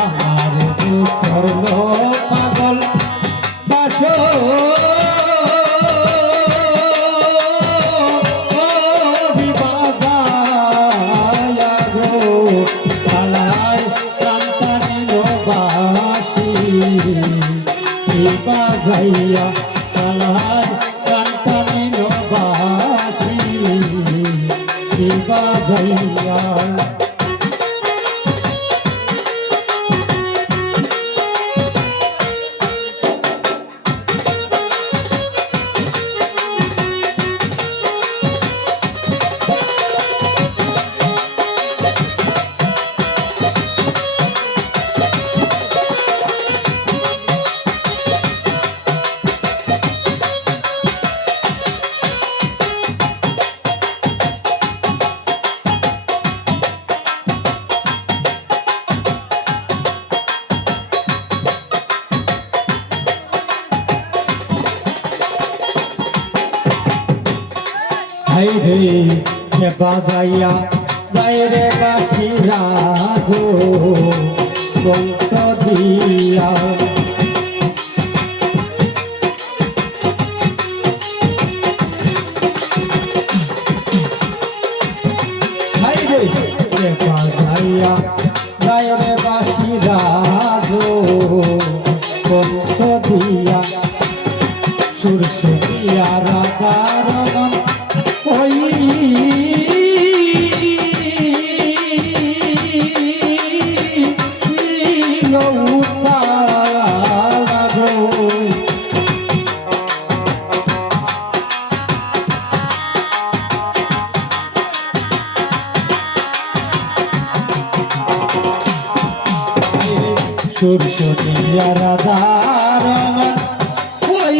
আমার যে করলো পাগল বাসো বাজাইয়া কালার কান্তানি নবাসি বাজাইয়া হাই রে বাজাইয়া যাই রে বাসি রাজো কন্ত দিয়া হাই রে বাজাইয়া যাই রে বাসি রাজো কন্ত দিয়া সুরস দিয়া রাধা রমন ওই সুরস দিয়া রাধা রমন ওই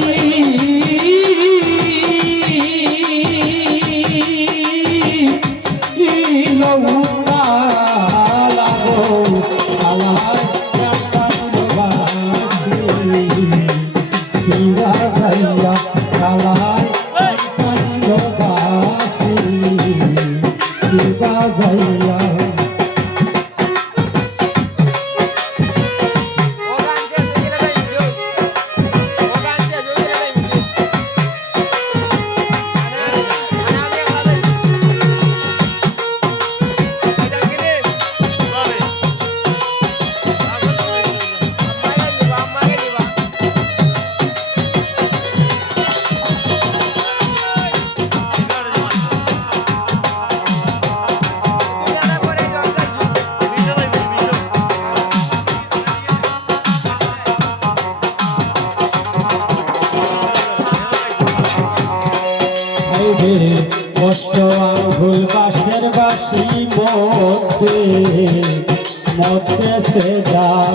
কষ্ট আঙ্গুল বাঁশের বাসি মধ্যে মধ্যে সে যাও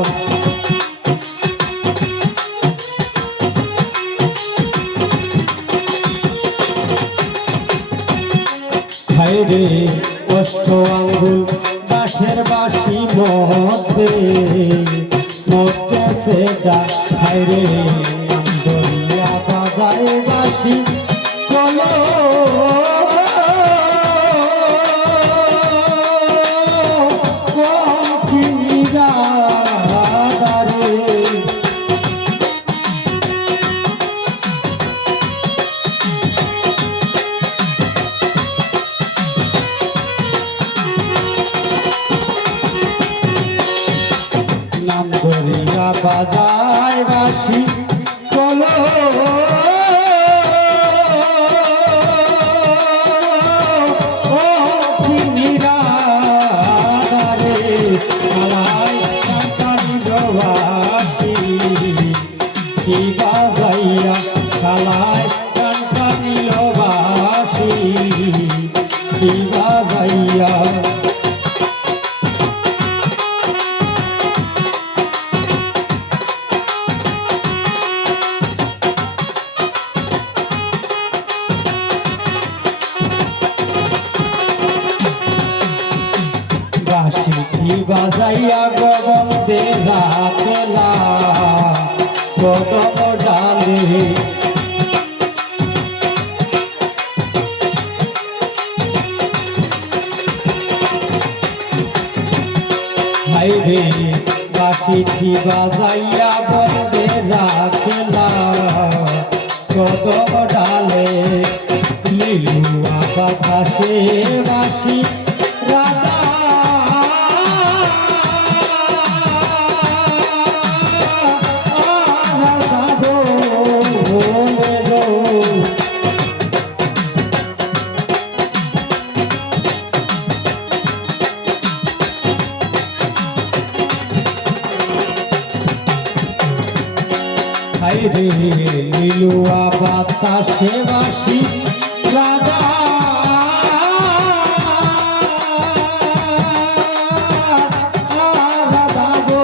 হাই রে কষ্ট আঙ্গুল বাঁশের বাসি মধ্যে মধ্যে সে যা হাই রে দরিয়া বাজায় বাসি চলো নাম দরিয়া বাজায় বাসি চলো বাজাইয়া কালায় কান্তা নীলবাসী বাজাইয়া বাঁশি বাজাইয়া গোবন্দে রাখলা কদম ডালে হাইরে বাঁশিটি বাজাইয়া বন্দে রাখলা কদম ডালে লিলুয়া বাতাসে বাঁশি রাধা হাইরে লিলুয়া বাতাসে বাঁশি রাধা রাধা গো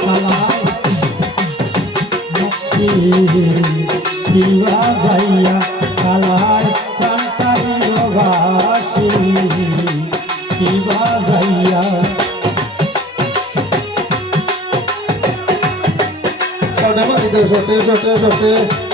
কালাই দিবা যাইয়া কালাই প্রান্তারিল বাসি দিবা যাইয়া Sorte,